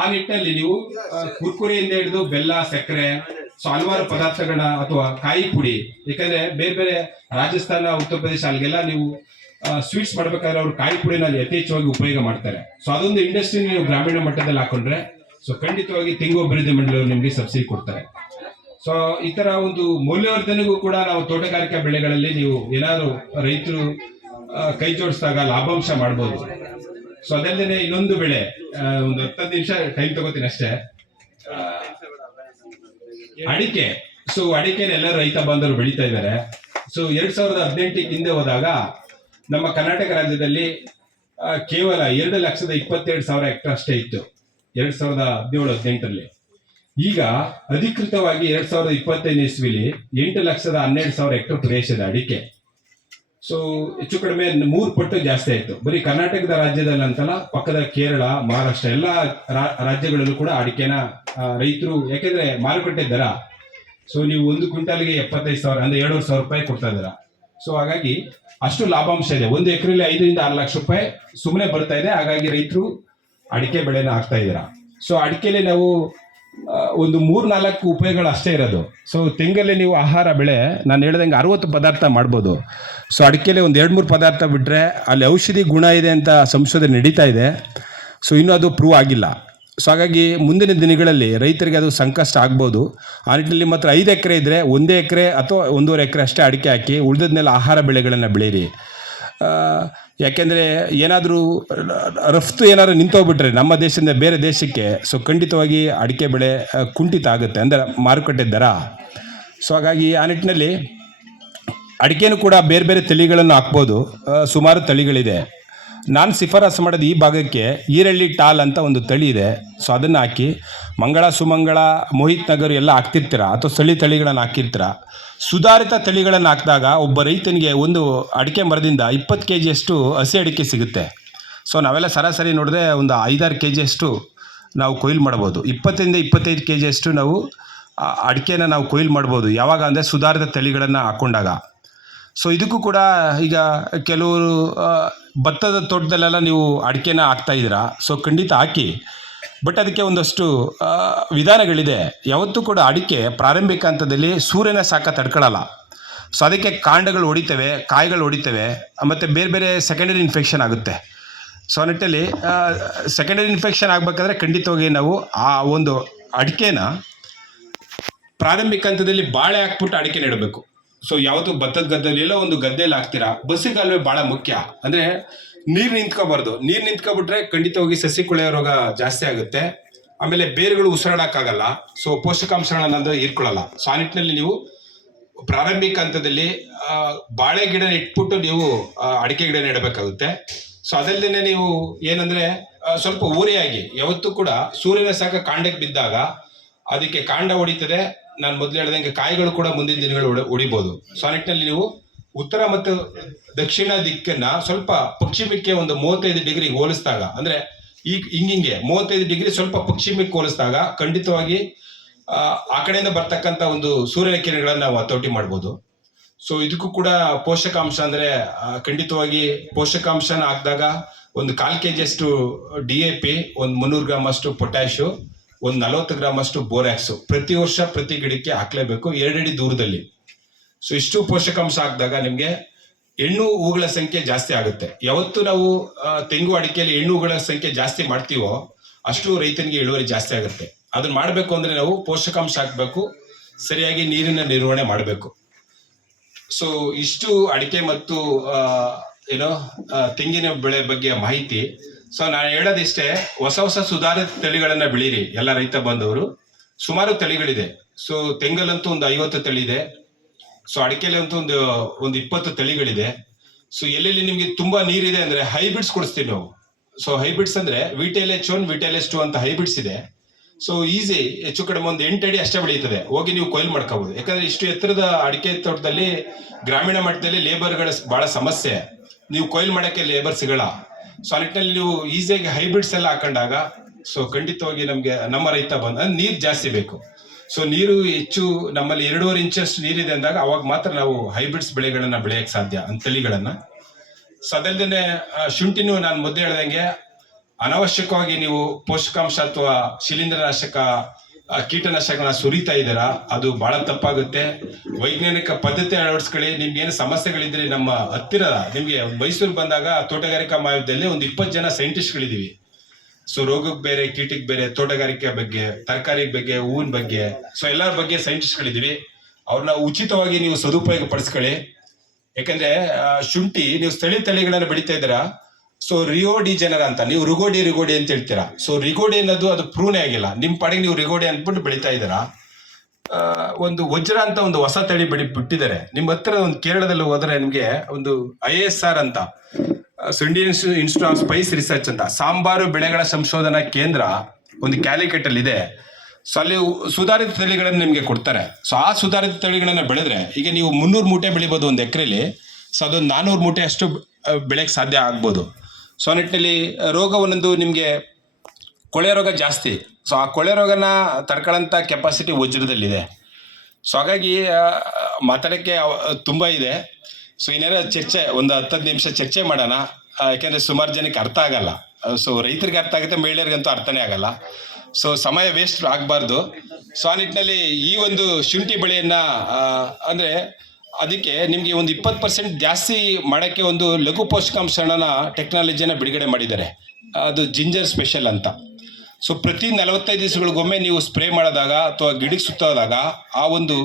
ಆ ನಿಟ್ಟಿನಲ್ಲಿ ನೀವು ಕುರ್ಕುರೆಯಿಂದ ಹಿಡಿದು ಬೆಲ್ಲ, ಸಕ್ಕರೆ, ಸೊ ಹಲವಾರು ಪದಾರ್ಥಗಳನ್ನ ಅಥವಾ ಕಾಯಿ ಪುಡಿ, ಯಾಕಂದ್ರೆ ಬೇರೆ ಬೇರೆ ರಾಜಸ್ಥಾನ, ಉತ್ತರ ಪ್ರದೇಶ ಅಲ್ಲಿಗೆಲ್ಲ ನೀವು ಸ್ವೀಟ್ಸ್ ಮಾಡ್ಬೇಕಾದ್ರೆ ಅವರು ಕಾಯಿ ಪುಡಿನ ಯಥೇಚ್ಛವಾಗಿ ಉಪಯೋಗ ಮಾಡ್ತಾರೆ. ಸೊ ಅದೊಂದು ಇಂಡಸ್ಟ್ರಿ ನೀವು ಗ್ರಾಮೀಣ ಮಟ್ಟದಲ್ಲಿ ಹಾಕೊಂಡ್ರೆ ಸೊ ಖಂಡಿತವಾಗಿ ತೆಂಗು ಅಭಿವೃದ್ಧಿ ಮಂಡಳಿಯವರು ನಿಮಗೆ ಸಬ್ಸಿಡಿ ಕೊಡ್ತಾರೆ. ಸೊ ಈ ತರ ಒಂದು ಮೌಲ್ಯವರ್ಧನೆಗೂ ಕೂಡ ನಾವು ತೋಟಗಾರಿಕಾ ಬೆಳೆಗಳಲ್ಲಿ ನೀವು ಏನಾದ್ರು ರೈತರು ಕೈ ಜೋಡಿಸಿದಾಗ ಲಾಭಾಂಶ ಮಾಡ್ಬೋದು. ಸೊ ಅದಲ್ಲದೆ ಇನ್ನೊಂದು ಬೆಳೆ, ಒಂದು 10 ನಿಮಿಷ ಟೈಮ್ ತಗೋತೀನಿ ಅಷ್ಟೇ. ಅಡಿಕೆ. ಸೊ ಅಡಿಕೆನ ಎಲ್ಲರೂ ರೈತ ಬಾಂಧವರು ಬೆಳೀತಾ ಇದ್ದಾರೆ. ಸೊ 2018 ಹಿಂದೆ ಹೋದಾಗ ನಮ್ಮ ಕರ್ನಾಟಕ ರಾಜ್ಯದಲ್ಲಿ ಕೇವಲ 2,22,000 ಹೆಕ್ಟರ್ ಅಷ್ಟೇ ಇತ್ತು 2017-18ರಲ್ಲಿ. ಈಗ ಅಧಿಕೃತವಾಗಿ 2025 ಇಸ್ವಿಲಿ 8,12,000 ಹೆಕ್ಟರ್ ಪ್ರದೇಶ ಇದೆ ಅಡಿಕೆ. ಸೊ ಹೆಚ್ಚು ಕಡಿಮೆ 3 ಪಟ್ಟು ಜಾಸ್ತಿ ಆಯ್ತು. ಬರೀ ಕರ್ನಾಟಕದ ರಾಜ್ಯದಲ್ಲಿ ಅಂತಲ್ಲ, ಪಕ್ಕದ ಕೇರಳ, ಮಹಾರಾಷ್ಟ್ರ ಎಲ್ಲ ರಾಜ್ಯಗಳಲ್ಲೂ ಕೂಡ ಅಡಿಕೆನ ರೈತರು, ಯಾಕೆಂದ್ರೆ ಮಾರುಕಟ್ಟೆ ದರ, ಸೊ ನೀವು 1 ಕ್ವಿಂಟಾಲ್ಗೆ 75,000 ಅಂದ್ರೆ 7,500 ರೂಪಾಯಿ ಕೊಡ್ತಾ ಇದ್ದೀರಾ. ಸೊ ಹಾಗಾಗಿ ಅಷ್ಟು ಲಾಭಾಂಶ ಇದೆ. 1 ಎಕರೆಯಲ್ಲಿ 5 ರಿಂದ 6 ಲಕ್ಷ ರೂಪಾಯಿ ಸುಮ್ಮನೆ ಬರ್ತಾ ಇದೆ. ಹಾಗಾಗಿ ರೈತರು ಅಡಿಕೆ ಬೆಳೆನ ಹಾಕ್ತಾ ಇದ್ದೀರಾ. ಸೊ ಅಡಿಕೆಲಿ ನಾವು ಒಂದು 3-4 ಉಪಯೋಗಗಳು ಅಷ್ಟೇ ಇರೋದು. ಸೊ ತೆಂಗಲ್ಲಿ ನೀವು ಆಹಾರ ಬೆಳೆ, ನಾನು ಹೇಳ್ದಂಗೆ 60 ಪದಾರ್ಥ ಮಾಡ್ಬೋದು. ಸೊ ಅಡಿಕೆಲಿ ಒಂದು 2-3 ಪದಾರ್ಥ ಬಿಟ್ಟರೆ ಅಲ್ಲಿ ಔಷಧಿ ಗುಣ ಇದೆ ಅಂತ ಸಂಶೋಧನೆ ನಡೀತಾ ಇದೆ. ಸೊ ಇನ್ನೂ ಅದು ಪ್ರೂವ್ ಆಗಿಲ್ಲ. ಸೊ ಹಾಗಾಗಿ ಮುಂದಿನ ದಿನಗಳಲ್ಲಿ ರೈತರಿಗೆ ಅದು ಸಂಕಷ್ಟ ಆಗ್ಬೋದು. ಆ ನಿಟ್ಟಿನಲ್ಲಿ ಮಾತ್ರ 5 ಎಕರೆ ಇದ್ದರೆ 1 ಎಕರೆ ಅಥವಾ 1.5 ಎಕರೆ ಅಷ್ಟೇ ಅಡಿಕೆ ಹಾಕಿ, ಉಳಿದದ್ನೆಲ್ಲ ಆಹಾರ ಬೆಳೆಗಳನ್ನು ಬೆಳೀರಿ. ಯಾಕೆಂದರೆ ಏನಾದರೂ ರಫ್ತು ಏನಾದರೂ ನಿಂತೋಗ್ಬಿಟ್ರೆ ನಮ್ಮ ದೇಶದಿಂದ ಬೇರೆ ದೇಶಕ್ಕೆ, ಸೊ ಖಂಡಿತವಾಗಿ ಅಡಿಕೆ ಬೆಳೆ ಕುಂಠಿತ ಆಗುತ್ತೆ, ಅಂದರೆ ಮಾರುಕಟ್ಟೆ ದರ. ಸೊ ಹಾಗಾಗಿ ಆ ನಿಟ್ಟಿನಲ್ಲಿ ಅಡಿಕೆನೂ ಕೂಡ ಬೇರೆ ಬೇರೆ ತಳಿಗಳನ್ನು ಹಾಕ್ಬೋದು. ಸುಮಾರು ತಳಿಗಳಿದೆ. ನಾನು ಶಿಫಾರಸು ಮಾಡೋದು ಈ ಭಾಗಕ್ಕೆ ಈರಳ್ಳಿ ಟಾಲ್ ಅಂತ ಒಂದು ತಳಿ ಇದೆ. ಸೊ ಅದನ್ನು ಹಾಕಿ, ಮಂಗಳ, ಸುಮಂಗಳ, ಮೋಹಿತ್ ನಗರ್ ಎಲ್ಲ ಹಾಕ್ತಿರ್ತೀರ ಅಥವಾ ಸ್ಥಳೀಯ ತಳಿಗಳನ್ನು ಹಾಕಿರ್ತೀರ. ಸುಧಾರಿತ ತಳಿಗಳನ್ನು ಹಾಕಿದಾಗ ಒಬ್ಬ ರೈತನಿಗೆ ಒಂದು ಅಡಿಕೆ ಮರದಿಂದ 20 kg ಅಷ್ಟು ಹಸಿ ಅಡಿಕೆ ಸಿಗುತ್ತೆ. ಸೊ ನಾವೆಲ್ಲ ಸರಾಸರಿ ನೋಡಿದ್ರೆ ಒಂದು 5-6 kg ಅಷ್ಟು ನಾವು ಕೊಯ್ಲು ಮಾಡ್ಬೋದು. 20-25 kg ಅಷ್ಟು ನಾವು ಅಡಿಕೆನ ನಾವು ಕೊಯ್ಲು ಮಾಡ್ಬೋದು. ಯಾವಾಗ ಅಂದರೆ ಸುಧಾರಿತ ತಳಿಗಳನ್ನು ಹಾಕ್ಕೊಂಡಾಗ. ಸೊ ಇದಕ್ಕೂ ಕೂಡ ಈಗ ಕೆಲವರು ಭತ್ತದ ತೋಟದಲ್ಲೆಲ್ಲ ನೀವು ಅಡಿಕೆನ ಹಾಕ್ತಾ ಇದ್ದೀರಾ. ಸೊ ಖಂಡಿತ ಹಾಕಿ, ಬಟ್ ಅದಕ್ಕೆ ಒಂದಷ್ಟು ವಿಧಾನಗಳಿದೆ. ಯಾವತ್ತೂ ಕೂಡ ಅಡಿಕೆ ಪ್ರಾರಂಭಿಕ ಹಂತದಲ್ಲಿ ಸೂರ್ಯನ ಶಾಖ ತಡ್ಕೊಳ್ಳಲ್ಲ. ಸೊ ಅದಕ್ಕೆ ಕಾಂಡಗಳು ಹೊಡಿತವೆ, ಕಾಯಿಗಳು ಹೊಡಿತವೆ, ಮತ್ತು ಬೇರೆ ಬೇರೆ ಸೆಕೆಂಡರಿ ಇನ್ಫೆಕ್ಷನ್ ಆಗುತ್ತೆ. ಸೊ ಆ ನಿಟ್ಟಲ್ಲಿ ಸೆಕೆಂಡರಿ ಇನ್ಫೆಕ್ಷನ್ ಆಗಬೇಕಾದ್ರೆ ಖಂಡಿತವಾಗಿ ನಾವು ಆ ಒಂದು ಅಡಿಕೆನ ಪ್ರಾರಂಭಿಕ ಹಂತದಲ್ಲಿ ಬಾಳೆ ಹಾಕ್ಬಿಟ್ಟು ಅಡಿಕೆ ನೆಡಬೇಕು. ಸೊ ಯಾವತ್ತು ಭತ್ತದ ಗದ್ದೆಯಲ್ಲಿ ಎಲ್ಲೋ ಒಂದು ಗದ್ದೆಯಲ್ಲಿ ಹಾಕ್ತೀರಾ, ಬಸಿಗಾಲುವೆ ಭಾಳ ಮುಖ್ಯ. ಅಂದರೆ ನೀರು ನಿಂತ್ಕೋಬಾರ್ದು. ನೀರು ನಿಂತ್ಕೊಬಿಟ್ರೆ ಖಂಡಿತವಾಗಿ ಸಸಿ ಕೊಳೆಯೋ ರೋಗ ಜಾಸ್ತಿ ಆಗುತ್ತೆ. ಆಮೇಲೆ ಬೇರುಗಳು ಉಸಿರಾಡೋಕ್ಕಾಗಲ್ಲ. ಸೊ ಪೋಷಕಾಂಶಗಳನ್ನಂದ್ರೆ ಹೀರ್ಕೊಳ್ಳಲ್ಲ. ಸೊ ಆ ನಿಟ್ಟಿನಲ್ಲಿ ನೀವು ಪ್ರಾರಂಭಿಕ ಹಂತದಲ್ಲಿ ಬಾಳೆ ಗಿಡ ಇಟ್ಬಿಟ್ಟು ನೀವು ಅಡಿಕೆ ಗಿಡ ನೆಡಬೇಕಾಗುತ್ತೆ. ಸೊ ಅದಲ್ಲದೆ ನೀವು ಏನಂದ್ರೆ ಸ್ವಲ್ಪ ಓರೆಯಾಗಿ, ಯಾವತ್ತೂ ಕೂಡ ಸೂರ್ಯನ ಶಾಖ ಕಾಂಡಕ್ಕೆ ಬಿದ್ದಾಗ ಅದಕ್ಕೆ ಕಾಂಡ ಹೊಡಿತದೆ. ನಾನು ಮೊದಲು ಹೇಳ್ದಂಗೆ ಕಾಯಿಗಳು ಕೂಡ ಮುಂದಿನ ದಿನಗಳು ಹೊಡಿಬೋದು. ಸೊ ಆ ನಿಟ್ಟಿನಲ್ಲಿ ನೀವು ಉತ್ತರ ಮತ್ತು ದಕ್ಷಿಣ ದಿಕ್ಕನ್ನ ಸ್ವಲ್ಪ ಪಶ್ಚಿಮಕ್ಕೆ ಒಂದು 35 ಡಿಗ್ರಿ ಹೋಲಿಸಿದಾಗ, ಅಂದ್ರೆ ಈಗ ಹಿಂಗಿಂಗೆ 35 ಡಿಗ್ರಿ ಸ್ವಲ್ಪ ಪಶ್ಚಿಮಕ್ಕೆ ಹೋಲಿಸಿದಾಗ ಖಂಡಿತವಾಗಿ ಆ ಕಡೆಯಿಂದ ಬರ್ತಕ್ಕಂಥ ಒಂದು ಸೂರ್ಯನ ಕಿರಣಗಳನ್ನು ನಾವು ಹತೋಟಿ ಮಾಡ್ಬೋದು. ಸೊ ಇದಕ್ಕೂ ಕೂಡ ಪೋಷಕಾಂಶ ಅಂದ್ರೆ ಖಂಡಿತವಾಗಿ ಪೋಷಕಾಂಶನ ಹಾಕಿದಾಗ ಒಂದು 1/4 kg ಅಷ್ಟು DAP, ಒಂದು 300 ಗ್ರಾಮ್ ಅಷ್ಟು ಪೊಟ್ಯಾಶು, ಒಂದು 40 ಗ್ರಾಮ್ ಅಷ್ಟು ಬೋರ್ಯಾಕ್ಸು ಪ್ರತಿ ವರ್ಷ ಪ್ರತಿ ಗಿಡಕ್ಕೆ ಹಾಕ್ಲೇಬೇಕು, 2 ಅಡಿ ದೂರದಲ್ಲಿ. ಸೊ ಇಷ್ಟು ಪೋಷಕಾಂಶ ಹಾಕಿದಾಗ ನಿಮಗೆ ಹೆಣ್ಣು ಹೂಗಳ ಸಂಖ್ಯೆ ಜಾಸ್ತಿ ಆಗುತ್ತೆ. ಯಾವತ್ತು ನಾವು ತೆಂಗು ಅಡಿಕೆಯಲ್ಲಿ ಹೆಣ್ಣು ಹೂಗಳ ಸಂಖ್ಯೆ ಜಾಸ್ತಿ ಮಾಡ್ತೀವೋ ಅಷ್ಟು ರೈತನಿಗೆ ಇಳುವರಿ ಜಾಸ್ತಿ ಆಗುತ್ತೆ. ಅದನ್ನ ಮಾಡಬೇಕು ಅಂದ್ರೆ ನಾವು ಪೋಷಕಾಂಶ ಹಾಕಬೇಕು, ಸರಿಯಾಗಿ ನೀರಿನ ನಿರ್ವಹಣೆ ಮಾಡಬೇಕು. ಸೊ ಇಷ್ಟು ಅಡಿಕೆ ಮತ್ತು ಏನೋ ತೆಂಗಿನ ಬೆಳೆ ಬಗ್ಗೆ ಮಾಹಿತಿ. ಸೊ ನಾನು ಹೇಳೋದಿಷ್ಟೇ, ಹೊಸ ಹೊಸ ಸುಧಾರಿತ ತಳಿಗಳನ್ನ ಬೆಳೀರಿ ಎಲ್ಲ ರೈತ ಬಂದವರು. ಸುಮಾರು ತಳಿಗಳಿದೆ. ಸೊ ತೆಂಗಲ್ಲಂತೂ ಒಂದು 50 ತಳಿ ಇದೆ. ಸೊ ಅಡಿಕೆಲಿ ಅಂತೂ ಒಂದು 20 ತಳಿಗಳಿದೆ. ಸೊ ಎಲ್ಲೆಲ್ಲಿ ನಿಮ್ಗೆ ತುಂಬಾ ನೀರಿದೆ ಅಂದ್ರೆ ಹೈಬ್ರಿಡ್ಸ್ ಕೊಡಿಸ್ತೀವಿ ನಾವು. ಸೊ ಹೈಬ್ರಿಡ್ಸ್ ಅಂದ್ರೆ VTLH1 VTLS2 ಅಂತ ಹೈಬ್ರಿಡ್ಸ್ ಇದೆ. ಸೊ ಈಸಿ, ಹೆಚ್ಚು ಕಡಿಮೆ ಒಂದು 8 ಅಡಿ ಅಷ್ಟೇ ಬೆಳೆಯುತ್ತದೆ. ಹೋಗಿ ನೀವು ಕೊಯ್ಲು ಮಾಡ್ಕೋಬಹುದು. ಯಾಕಂದ್ರೆ ಇಷ್ಟು ಎತ್ತರದ ಅಡಿಕೆ ತೋಟದಲ್ಲಿ ಗ್ರಾಮೀಣ ಮಟ್ಟದಲ್ಲಿ ಲೇಬರ್ಗಳ ಬಹಳ ಸಮಸ್ಯೆ. ನೀವು ಕೊಯ್ಲು ಮಾಡಕ್ಕೆ ಲೇಬರ್ ಸಿಗಲ್ಲ. ಸೊ ಆ ನಿಟ್ಟಿನಲ್ಲಿ ನೀವು ಈಸಿಯಾಗಿ ಹೈಬ್ರಿಡ್ಸ್ ಎಲ್ಲ ಹಾಕೊಂಡಾಗ ಸೊ ಖಂಡಿತವಾಗಿ ನಮ್ಗೆ ನಮ್ಮ ರೈತ ಬಂದ ನೀರು ಜಾಸ್ತಿ ಬೇಕು. ಸೊ ನೀರು ಹೆಚ್ಚು ನಮ್ಮಲ್ಲಿ 2.5 ಇಂಚಷ್ಟು ನೀರಿದೆ ಅಂದಾಗ ಅವಾಗ ಮಾತ್ರ ನಾವು ಹೈಬ್ರಿಡ್ಸ್ ಬೆಳೆಗಳನ್ನ ಬೆಳೆಯಕ್ಕೆ ಸಾಧ್ಯ ಅಂತ ತಳಿಗಳನ್ನ. ಸೊ ಅದಲ್ಲದೆ ಶುಂಠಿನೂ ನಾನು ಮೊದಲು ಹೇಳ್ದಂಗೆ ಅನಾವಶ್ಯಕವಾಗಿ ನೀವು ಪೋಷಕಾಂಶ ಅಥವಾ ಶಿಲೀಂಧ್ರನಾಶಕ ಕೀಟನಾಶಕನ ಸುರಿತಾ ಇದ್ದೀರಾ, ಅದು ಬಹಳ ತಪ್ಪಾಗುತ್ತೆ. ವೈಜ್ಞಾನಿಕ ಪದ್ಧತಿ ಅಳವಡಿಸ್ಕೊಳ್ಳಿ. ನಿಮ್ಗೆ ಏನು ಸಮಸ್ಯೆಗಳಿದ್ರೆ ನಮ್ಮ ಹತ್ತಿರ ನಿಮ್ಗೆ ಮೈಸೂರು ಬಂದಾಗ ತೋಟಗಾರಿಕಾ ಮಹಾವಿದ್ಯಾಲಯದಲ್ಲಿ ಒಂದು 20 ಜನ ಸೈಂಟಿಸ್ಟ್ಗಳಿದ್ದೀವಿ. ಸೊ ರೋಗಕ್ಕೆ ಬೇರೆ, ಕೀಟಕ್ಕೆ ಬೇರೆ, ತೋಟಗಾರಿಕೆ ಬಗ್ಗೆ, ತರಕಾರಿ ಬಗ್ಗೆ, ಹೂವಿನ ಬಗ್ಗೆ, ಸೊ ಎಲ್ಲರ ಬಗ್ಗೆ ಸೈಂಟಿಸ್ಟ್ಗಳಿದ್ದೀವಿ. ಅವ್ರನ್ನ ಉಚಿತವಾಗಿ ನೀವು ಸದುಪಯೋಗ ಪಡಿಸ್ಕೊಳ್ಳಿ. ಯಾಕಂದ್ರೆ ಶುಂಠಿ ನೀವು ಸ್ಥಳೀಯ ತಳಿಗಳನ್ನ ಬೆಳೀತಾ ಇದ್ದೀರಾ. ಸೊ ರಿಯೋ ಡಿ ಜನರ ಅಂತ ನೀವು ರಿಗೋಡಿ ಅಂತ ಹೇಳ್ತೀರಾ. ಸೊ ರಿಗೋಡಿ ಅನ್ನೋದು ಅದು ಪ್ರೂನೇ ಆಗಿಲ್ಲ. ನಿಮ್ಮ ಪಾಡಿಗೆ ನೀವು ರಿಗೋಡಿ ಅಂದ್ಬಿಟ್ಟು ಬೆಳೀತಾ ಇದ್ದೀರಾ. ಒಂದು ವಜ್ರ ಅಂತ ಒಂದು ಹೊಸ ತಳಿ ಬಿಟ್ಟಿದ್ದಾರೆ. ನಿಮ್ಮ ಹತ್ರ ಒಂದು ಕೇರಳದಲ್ಲಿ ಹೋದ್ರೆ ನಿಮಗೆ ಒಂದು ISR ಅಂತ, Indian institute of Spice research ಅಂತ ಸಾಂಬಾರು ಬೆಳೆಗಳ ಸಂಶೋಧನಾ ಕೇಂದ್ರ ಒಂದು ಕ್ಯಾಲಿಕಟ್ ಅಲ್ಲಿ ಇದೆ. ಸೊ ಅಲ್ಲಿ ಸುಧಾರಿತ ತಳಿಗಳನ್ನು ನಿಮಗೆ ಕೊಡ್ತಾರೆ. ಸೊ ಆ ಸುಧಾರಿತ ತಳಿಗಳನ್ನ ಬೆಳೆದ್ರೆ ಈಗ ನೀವು 300 ಮೂಟೆ ಬೆಳಿಬೋದು ಒಂದು ಎಕರೆಲಿ. ಸೊ ಅದೊಂದು 400 ಮೂಟೆ ಅಷ್ಟು ಬೆಳೆಯಕ್ಕೆ ಸಾಧ್ಯ ಆಗ್ಬೋದು. ಸೊ ಆ ನಿಟ್ಟಿನಲ್ಲಿ ರೋಗ ಒಂದೊಂದು ನಿಮಗೆ ಕೊಳೆ ರೋಗ ಜಾಸ್ತಿ. ಸೊ ಆ ಕೊಳೆ ರೋಗನ ತಡ್ಕೊಳ್ಳೋಂಥ ಕೆಪಾಸಿಟಿ ವಜ್ರದಲ್ಲಿದೆ. ಸೊ ಹಾಗಾಗಿ ಮಾತಾಡೋಕ್ಕೆ ತುಂಬ ಇದೆ. ಸೊ ಇನ್ನೇನೋ ಚರ್ಚೆ ಒಂದು 10 ನಿಮಿಷ ಚರ್ಚೆ ಮಾಡೋಣ. ಯಾಕೆಂದರೆ ಸುಮಾರು ಜನಕ್ಕೆ ಅರ್ಥ ಆಗಲ್ಲ. ಸೊ ರೈತರಿಗೆ ಅರ್ಥ ಆಗುತ್ತೆ, ಮಹಿಳೆಯರಿಗಂತೂ ಅರ್ಥನೇ ಆಗಲ್ಲ. ಸೊ ಸಮಯ ವೇಸ್ಟ್ ಆಗಬಾರ್ದು. ಸೊ ಆ ನಿಟ್ಟಿನಲ್ಲಿ ಈ ಒಂದು ಶುಂಠಿ ಬೆಳೆಯನ್ನು ಅಂದರೆ ಅದಕ್ಕೆ ನಿಮಗೆ ಒಂದು 20% ಜಾಸ್ತಿ ಮಾಡೋಕ್ಕೆ ಒಂದು ಲಘು ಪೋಷಕಾಂಶನ ಟೆಕ್ನಾಲಜಿಯನ್ನು ಬಿಡುಗಡೆ ಮಾಡಿದ್ದಾರೆ. ಅದು ಜಿಂಜರ್ ಸ್ಪೆಷಲ್ ಅಂತ. ಸೊ ಪ್ರತಿ 45 ದಿವಸಗಳಿಗೊಮ್ಮೆ ನೀವು ಸ್ಪ್ರೇ ಮಾಡಿದಾಗ ಅಥವಾ ಗಿಡಕ್ಕೆ ಸುತ್ತೋದಾಗ ಆ ಒಂದು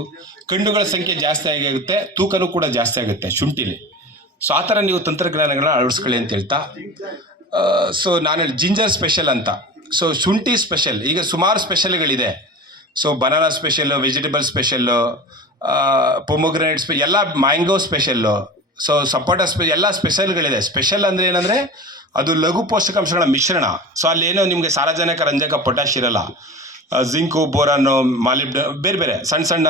ಕಣ್ಣುಗಳ ಸಂಖ್ಯೆ ಜಾಸ್ತಿ ಆಗುತ್ತೆ, ತೂಕನೂ ಕೂಡ ಜಾಸ್ತಿ ಆಗುತ್ತೆ ಶುಂಠಿಲಿ. ಸೊ ಆ ಥರ ನೀವು ತಂತ್ರಜ್ಞಾನಗಳನ್ನ ಅಳವಡಿಸ್ಕೊಳ್ಳಿ ಅಂತ ಹೇಳ್ತಾ, ಸೊ ನಾನು ಜಿಂಜರ್ ಸ್ಪೆಷಲ್ ಅಂತ. ಸೊ ಶುಂಠಿ ಸ್ಪೆಷಲ್ ಈಗ ಸುಮಾರು ಸ್ಪೆಷಲ್ಗಳಿದೆ. So banana special, vegetable special, pomegranate ಎಲ್ಲ, ಮ್ಯಾಂಗೋ ಸ್ಪೆಷಲ್ಲು, ಸೊ ಸಪೋಟ ಎಲ್ಲ ಸ್ಪೆಷಲ್ಗಳಿದೆ. ಸ್ಪೆಷಲ್ ಅಂದರೆ ಏನಂದರೆ ಅದು ಲಘು ಪೋಷಕಾಂಶಗಳ ಮಿಶ್ರಣ. ಸೊ ಅಲ್ಲೇನೋ ನಿಮಗೆ ಸಾರಜನಕ, ರಂಜಕ, ಪೊಟ್ಯಾಶ್ ಇರಲ್ಲ. ಜಿಂಕು, ಬೋರಾನು, ಮಾಲಿಬ್ಡ, ಬೇರೆ ಬೇರೆ ಸಣ್ಣ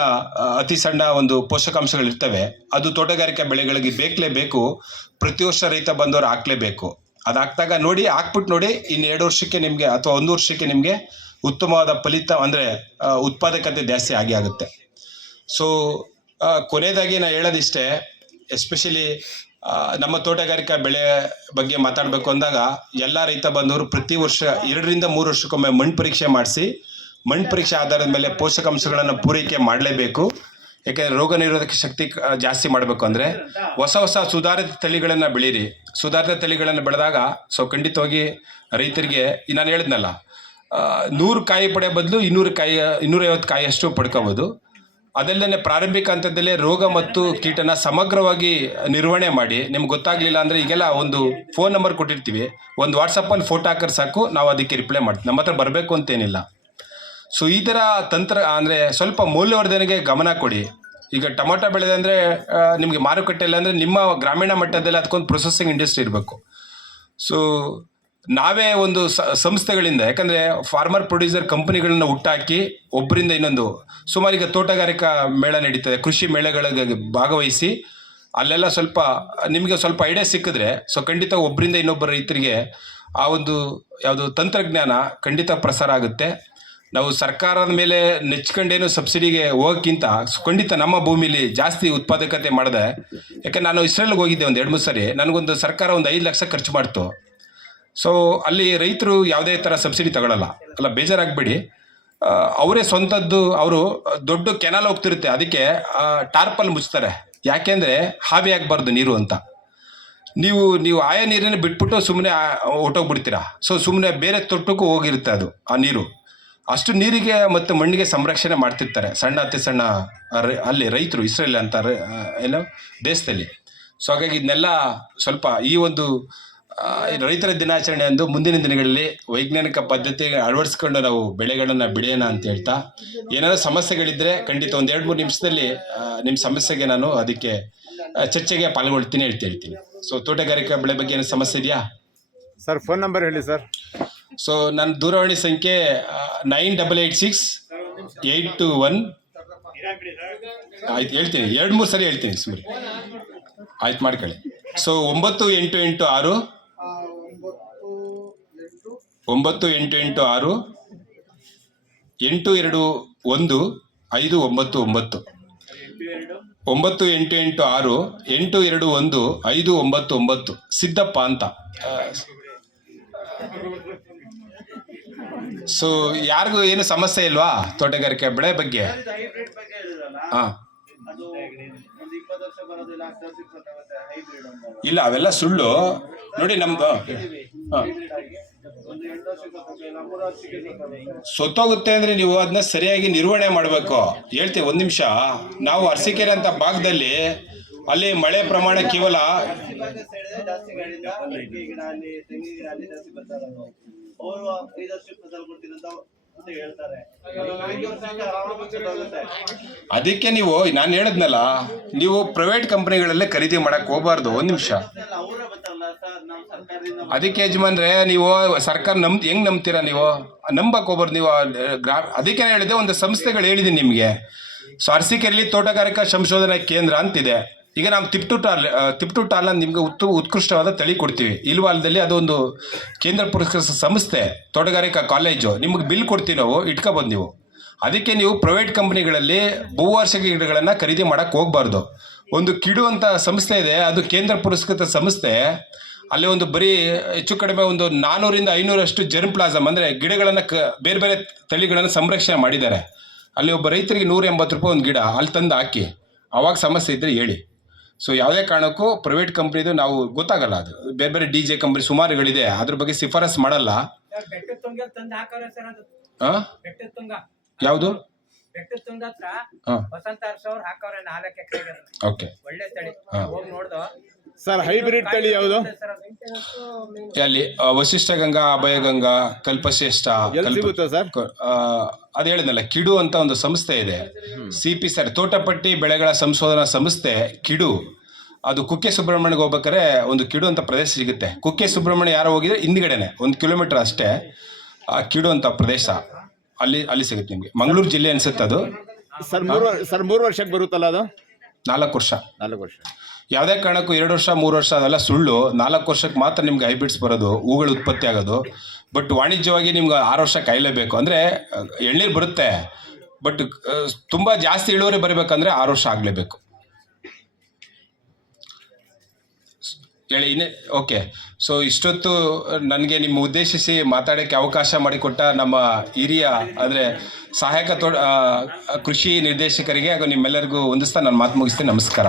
ಅತಿ ಸಣ್ಣ ಒಂದು ಪೋಷಕಾಂಶಗಳಿರ್ತವೆ. ಅದು ತೋಟಗಾರಿಕಾ ಬೆಳೆಗಳಿಗೆ ಬೇಕಲೇಬೇಕು. ಪ್ರತಿ ವರ್ಷ ರೈತ ಬಂದವರು ಹಾಕ್ಲೇಬೇಕು. ಅದು ಹಾಕ್ದಾಗ ನೋಡಿ, ಹಾಕ್ಬಿಟ್ಟು ನೋಡಿ, ಇನ್ನು 2 ವರ್ಷಕ್ಕೆ ನಿಮಗೆ ಅಥವಾ 1 ವರ್ಷಕ್ಕೆ ನಿಮಗೆ ಉತ್ತಮವಾದ ಫಲಿತ ಅಂದರೆ ಉತ್ಪಾದಕತೆ ಜಾಸ್ತಿ ಆಗುತ್ತೆ. ಸೊ ಕೊನೆಯದಾಗಿ ನಾನು ಹೇಳೋದಿಷ್ಟೇ, ಎಸ್ಪೆಷಲಿ ನಮ್ಮ ತೋಟಗಾರಿಕಾ ಬೆಳೆ ಬಗ್ಗೆ ಮಾತಾಡಬೇಕು ಅಂದಾಗ ಎಲ್ಲ ರೈತ ಬಂದವರು ಪ್ರತಿ ವರ್ಷ 2 ರಿಂದ 3 ವರ್ಷಕ್ಕೊಮ್ಮೆ ಮಣ್ಣು ಪರೀಕ್ಷೆ ಮಾಡಿಸಿ, ಮಣ್ಣು ಪರೀಕ್ಷೆ ಆಧಾರದ ಮೇಲೆ ಪೋಷಕಾಂಶಗಳನ್ನು ಪೂರೈಕೆ ಮಾಡಲೇಬೇಕು. ಯಾಕೆಂದರೆ ರೋಗ ನಿರೋಧಕ ಶಕ್ತಿ ಜಾಸ್ತಿ ಮಾಡಬೇಕು ಅಂದರೆ ಹೊಸ ಸುಧಾರಿತ ತಳಿಗಳನ್ನು ಬೆಳೀರಿ. ಸುಧಾರಿತ ತಳಿಗಳನ್ನು ಬೆಳೆದಾಗ ಸೊ ಖಂಡಿತವಾಗಿ ರೈತರಿಗೆ ನಾನು ಹೇಳಿದ್ನಲ್ಲ, 100 ಕಾಯಿ ಪಡೆಯೋ ಬದಲು 250 ಕಾಯಿಯಷ್ಟು ಪಡ್ಕೋಬೋದು. ಅದಲ್ಲದೆ ಪ್ರಾರಂಭಿಕ ಹಂತದಲ್ಲೇ ರೋಗ ಮತ್ತು ಕೀಟನ ಸಮಗ್ರವಾಗಿ ನಿರ್ವಹಣೆ ಮಾಡಿ. ನಿಮ್ಗೆ ಗೊತ್ತಾಗಲಿಲ್ಲ ಅಂದರೆ ಈಗೆಲ್ಲ ಒಂದು ಫೋನ್ ನಂಬರ್ ಕೊಟ್ಟಿರ್ತೀವಿ, ಒಂದು ವಾಟ್ಸಪ್ಪಲ್ಲಿ ಫೋಟೋ ಹಾಕಿದ್ರೆ ಸಾಕು, ನಾವು ಅದಕ್ಕೆ ರಿಪ್ಲೈ ಮಾಡ್ತೀವಿ. ನಮ್ಮ ಹತ್ರ ಬರಬೇಕು ಅಂತೇನಿಲ್ಲ. ಸೊ ಈ ಥರ ತಂತ್ರ ಅಂದರೆ ಸ್ವಲ್ಪ ಮೌಲ್ಯವರ್ಧನೆಗೆ ಗಮನ ಕೊಡಿ. ಈಗ ಟೊಮೊಟೊ ಬೆಳೆದೆ ಅಂದರೆ ನಿಮಗೆ ಮಾರುಕಟ್ಟೆಯಲ್ಲಿ ಅಂದರೆ ನಿಮ್ಮ ಗ್ರಾಮೀಣ ಮಟ್ಟದಲ್ಲಿ ಅದಕ್ಕೊಂದು ಪ್ರೊಸೆಸಿಂಗ್ ಇಂಡಸ್ಟ್ರಿ ಇರಬೇಕು. ಸೊ ನಾವೇ ಒಂದು ಸಂಸ್ಥೆಗಳಿಂದ, ಯಾಕಂದರೆ ಫಾರ್ಮರ್ ಪ್ರೊಡ್ಯೂಸರ್ ಕಂಪನಿಗಳನ್ನ ಹುಟ್ಟಾಕಿ ಒಬ್ಬರಿಂದ ಇನ್ನೊಂದು ಸುಮಾರು ಈಗ ತೋಟಗಾರಿಕಾ ಮೇಳ ನಡೀತದೆ, ಕೃಷಿ ಮೇಳಗಳಿಗೆ ಭಾಗವಹಿಸಿ ಅಲ್ಲೆಲ್ಲ ಸ್ವಲ್ಪ ನಿಮಗೆ ಸ್ವಲ್ಪ ಐಡಿಯಾ ಸಿಕ್ಕಿದ್ರೆ ಸೊ ಖಂಡಿತ ಒಬ್ಬರಿಂದ ಇನ್ನೊಬ್ಬರ ರೈತರಿಗೆ ಆ ಒಂದು ಯಾವುದು ತಂತ್ರಜ್ಞಾನ ಖಂಡಿತ ಪ್ರಸಾರ ಆಗುತ್ತೆ. ನಾವು ಸರ್ಕಾರದ ಮೇಲೆ ನೆಚ್ಕೊಂಡೇನು ಸಬ್ಸಿಡಿಗೆ ಹೋಗೋಕ್ಕಿಂತ ಖಂಡಿತ ನಮ್ಮ ಭೂಮಿಲಿ ಜಾಸ್ತಿ ಉತ್ಪಾದಕತೆ ಮಾಡಿದೆ. ಯಾಕೆ ನಾನು ಇಸ್ರೇಲ್ಗೆ ಹೋಗಿದ್ದೆ ಒಂದು 2-3 ಸರಿ. ನನಗೊಂದು ಸರ್ಕಾರ ಒಂದು 5 ಲಕ್ಷ ಖರ್ಚು ಮಾಡ್ತು. ಸೊ ಅಲ್ಲಿ ರೈತರು ಯಾವುದೇ ಥರ ಸಬ್ಸಿಡಿ ತಗೊಳ್ಳಲ್ಲ. ಅಲ್ಲ, ಬೇಜಾರಾಗಬೇಡಿ. ಅವರೇ ಸ್ವಂತದ್ದು, ಅವರು ದೊಡ್ಡ ಕೆನಾಲ್ ಹೋಗ್ತಿರುತ್ತೆ, ಅದಕ್ಕೆ ಟಾರ್ಪಲ್ ಮುಚ್ತಾರೆ. ಯಾಕೆಂದರೆ ಹಾವಿ ಆಗಬಾರ್ದು ನೀರು ಅಂತ. ನೀವು ಆಯಾ ನೀರನ್ನು ಬಿಟ್ಬಿಟ್ಟು ಸುಮ್ಮನೆ ಹೊಟ್ಟೋಗ್ಬಿಡ್ತೀರಾ. ಸೊ ಸುಮ್ಮನೆ ಬೇರೆ ತೊಟ್ಟಕ್ಕೂ ಹೋಗಿರುತ್ತೆ ಅದು ಆ ನೀರು. ಅಷ್ಟು ನೀರಿಗೆ ಮತ್ತು ಮಣ್ಣಿಗೆ ಸಂರಕ್ಷಣೆ ಮಾಡ್ತಿರ್ತಾರೆ ಸಣ್ಣ ಅತಿ ಸಣ್ಣ ಅಲ್ಲಿ ರೈತರು ಇಸ್ರೇಲ್ ಅಂತ ಏನೋ ದೇಶದಲ್ಲಿ. ಸೊ ಹಾಗಾಗಿ ಇದನ್ನೆಲ್ಲ ಸ್ವಲ್ಪ ಈ ಒಂದು ರೈತರ ದಿನಾಚರಣೆ ಅಂದು ಮುಂದಿನ ದಿನಗಳಲ್ಲಿ ವೈಜ್ಞಾನಿಕ ಪದ್ಧತಿ ಅಳವಡಿಸ್ಕೊಂಡು ನಾವು ಬೆಳೆಗಳನ್ನ ಬೆಳೆಯೋಣ ಅಂತ ಹೇಳ್ತಾ, ಏನಾದ್ರು ಸಮಸ್ಯೆಗಳಿದ್ರೆ ಖಂಡಿತ ಒಂದು 2-3 ನಿಮಿಷದಲ್ಲಿ ನಿಮ್ಮ ಸಮಸ್ಯೆಗೆ ನಾನು ಅದಕ್ಕೆ ಚರ್ಚೆಗೆ ಪಾಲ್ಗೊಳ್ತೀನಿ ಹೇಳ್ತೀನಿ. ಸೊ ತೋಟಗಾರಿಕಾ ಬೆಳೆ ಬಗ್ಗೆ ಏನೋ ಸಮಸ್ಯೆ ಇದೆಯಾ ಸರ್? ಫೋನ್ ನಂಬರ್ ಹೇಳಿ ಸರ್. ಸೊ ನನ್ನ ದೂರವಾಣಿ ಸಂಖ್ಯೆ 9886-821 ಆಯ್ತು ಹೇಳ್ತೀನಿ, 2-3 ಸರಿ ಹೇಳ್ತೀನಿ ಸುಮ್ಮನೆ ಆಯ್ತು ಮಾಡ್ಕೊಳ್ಳಿ. ಸೊ 9886 9886 821 599 9886 821 599 ಸಿದ್ದಪ್ಪ ಅಂತ. ಸೊ ಯಾರಿಗೂ ಏನು ಸಮಸ್ಯೆ ಇಲ್ವಾ ತೋಟಗಾರಿಕೆ ಬೆಳೆ ಬಗ್ಗೆ? ಹಾಂ ಇಲ್ಲ, ಅವೆಲ್ಲ ಸುಳ್ಳು ನೋಡಿ. ನಮ್ದು ಸೊತ್ತೋಗುತ್ತೆ ಅಂದ್ರೆ ನೀವು ಅದನ್ನ ಸರಿಯಾಗಿ ನಿರ್ವಹಣೆ ಮಾಡಬೇಕು. ಹೇಳ್ತೀವಿ, 1 ನಿಮಿಷ. ನಾವು ಅರಸೀಕೆರೆ ಅಂತ ಭಾಗದಲ್ಲಿ ಅಲ್ಲಿ ಮಳೆ ಪ್ರಮಾಣ ಕೇವಲ ಅದಕ್ಕೆ ನೀವು ನಾನು ಹೇಳಿದ್ನಲ್ಲ, ನೀವು ಪ್ರೈವೇಟ್ ಕಂಪನಿಗಳಲ್ಲೇ ಖರೀದಿ ಮಾಡಕ್ ಹೋಗ್ಬಾರ್ದು. 1 ನಿಮಿಷ. ಅದಕ್ಕೆ ಯಜಮಾನ್ರೆ, ನೀವು ಸರ್ಕಾರ ಹೆಂಗ್ ನಂಬ್ತೀರಾ? ನೀವು ನಂಬಕ್ ಹೋಗ್ಬಾರ್ದು. ನೀವು ಅದಕ್ಕೆ ಹೇಳಿದೆ, ಒಂದು ಸಂಸ್ಥೆಗಳು ಹೇಳಿದೀನಿ ನಿಮ್ಗೆ. ಸೊ ಅರಸೀಕೆರೆಯಲ್ಲಿ ತೋಟಗಾರಿಕಾ ಸಂಶೋಧನಾ ಕೇಂದ್ರ ಅಂತಿದೆ. ಈಗ ನಾವು ತಿಪ್ಟು ಟಾಲ್ ನಿಮ್ಗೆ ಉತ್ಕೃಷ್ಟವಾದ ತಳಿ ಕೊಡ್ತೀವಿ. ಇಲ್ವಾಲದಲ್ಲಿ ಅದೊಂದು ಕೇಂದ್ರ ಪುರಸ್ಕೃತ ಸಂಸ್ಥೆ, ತೋಟಗಾರಿಕಾ ಕಾಲೇಜು. ನಿಮ್ಗೆ ಬಿಲ್ ಕೊಡ್ತೀವಿ ನಾವು, ಇಟ್ಕೊಬೋದು ನೀವು. ಅದಕ್ಕೆ ನೀವು ಪ್ರೈವೇಟ್ ಕಂಪ್ನಿಗಳಲ್ಲಿ ಬಹುವಾರ್ಷಿಕ ಗಿಡಗಳನ್ನು ಖರೀದಿ ಮಾಡಕ್ಕೆ ಹೋಗ್ಬಾರ್ದು. ಒಂದು ಕಿಡು ಅಂತ ಸಂಸ್ಥೆ ಇದೆ, ಅದು ಕೇಂದ್ರ ಪುರಸ್ಕೃತ ಸಂಸ್ಥೆ. ಅಲ್ಲಿ ಒಂದು ಬರೀ ಹೆಚ್ಚು ಕಡಿಮೆ ಒಂದು 400-500 ಜರ್ಮ್ ಪ್ಲಾಸಮ್ ಅಂದರೆ ಗಿಡಗಳನ್ನು ಬೇರೆ ಬೇರೆ ತಳಿಗಳನ್ನು ಸಂರಕ್ಷಣೆ ಮಾಡಿದ್ದಾರೆ. ಅಲ್ಲಿ ಒಬ್ಬ ರೈತರಿಗೆ 180 ರೂಪಾಯಿ ಒಂದು ಗಿಡ ಅಲ್ಲಿ ತಂದು ಹಾಕಿ. ಅವಾಗ ಸಮಸ್ಯೆ ಇದ್ದರೆ ಹೇಳಿ. ಸೊ ಯಾವುದೇ ಕಾರಣಕ್ಕೂ ಪ್ರೈವೇಟ್ ಕಂಪ್ನಿದು ನಾವು ಗೊತ್ತಾಗಲ್ಲ. ಅದು ಬೇರೆ ಬೇರೆ DJ ಕಂಪ್ನಿ ಸುಮಾರುಗಳಿದೆ, ಅದ್ರ ಬಗ್ಗೆ ಶಿಫಾರಸ್ ಮಾಡಲ್ಲ. ಯಾವುದು? ಓಕೆ. ಸರ್ ಹೈಬ್ರಿಡ್ ತಳಿ ಯಾವುದು? ಅಲ್ಲಿ ವಶಿಷ್ಠ ಗಂಗಾ, ಅಭಯಗಂಗಾ, ಕಲ್ಪಶ್ರೇಷ್ಠ. ಅದು ಹೇಳಿದ್ನಲ್ಲ, ಕಿಡು ಅಂತ ಒಂದು ಸಂಸ್ಥೆ ಇದೆ. CPC ತೋಟಪಟ್ಟಿ ಬೆಳೆಗಳ ಸಂಶೋಧನಾ ಸಂಸ್ಥೆ ಕಿಡು. ಅದು ಕುಕ್ಕೆ ಸುಬ್ರಹ್ಮಣ್ಯಗೆ ಹೋಗ್ಬೇಕಾದ್ರೆ ಒಂದು ಕಿಡು ಅಂತ ಪ್ರದೇಶ ಸಿಗುತ್ತೆ. ಕುಕ್ಕೆ ಸುಬ್ರಹ್ಮಣ್ಯ ಯಾರೋ ಹೋಗಿದ್ರೆ ಹಿಂದ್ಗಡೆನೆ 1 ಕಿಲೋಮೀಟರ್ ಅಷ್ಟೇ ಆ ಕಿಡು ಅಂತ ಪ್ರದೇಶ. ಅಲ್ಲಿ ಸಿಗುತ್ತೆ ನಿಮಗೆ. ಮಂಗಳೂರು ಜಿಲ್ಲೆ ಅನ್ಸುತ್ತೆ ಅದು. ಸರ್ 3 ವರ್ಷಕ್ಕೆ ಬರುತ್ತಲ್ಲ ಅದು? 4 ವರ್ಷ. 4 ವರ್ಷ. ಯಾವುದೇ ಕಾರಣಕ್ಕೂ 2 ವರ್ಷ 3 ವರ್ಷ ಅದೆಲ್ಲ ಸುಳ್ಳು. 4 ವರ್ಷಕ್ಕೆ ಮಾತ್ರ ನಿಮ್ಗೆ ಹೈಬ್ರಿಡ್ಸ್ ಬರೋದು, ಹೂಗಳು ಉತ್ಪತ್ತಿ ಆಗೋದು. ಬಟ್ ವಾಣಿಜ್ಯವಾಗಿ ನಿಮ್ಗೆ 6 ವರ್ಷ ಕಾಯಲೇಬೇಕು. ಅಂದರೆ ಎಳ್ನೀರು ಬರುತ್ತೆ, ಬಟ್ ತುಂಬ ಜಾಸ್ತಿ ಇಳುವರಿ ಬರಬೇಕಂದ್ರೆ 6 ವರ್ಷ ಆಗಲೇಬೇಕು. ಹೇಳಿ ಓಕೆ. ಸೊ ಇಷ್ಟೊತ್ತು ನನಗೆ ನಿಮ್ಮ ಉದ್ದೇಶಿಸಿ ಮಾತಾಡೋಕ್ಕೆ ಅವಕಾಶ ಮಾಡಿಕೊಟ್ಟ ನಮ್ಮ ಹಿರಿಯ ಅಂದರೆ ಸಹಾಯಕ ಕೃಷಿ ನಿರ್ದೇಶಕರಿಗೆ ಹಾಗೂ ನಿಮ್ಮೆಲ್ಲರಿಗೂ ವಂದಿಸ್ತಾ ನಾನು ಮಾತು ಮುಗಿಸ್ತೀನಿ. ನಮಸ್ಕಾರ.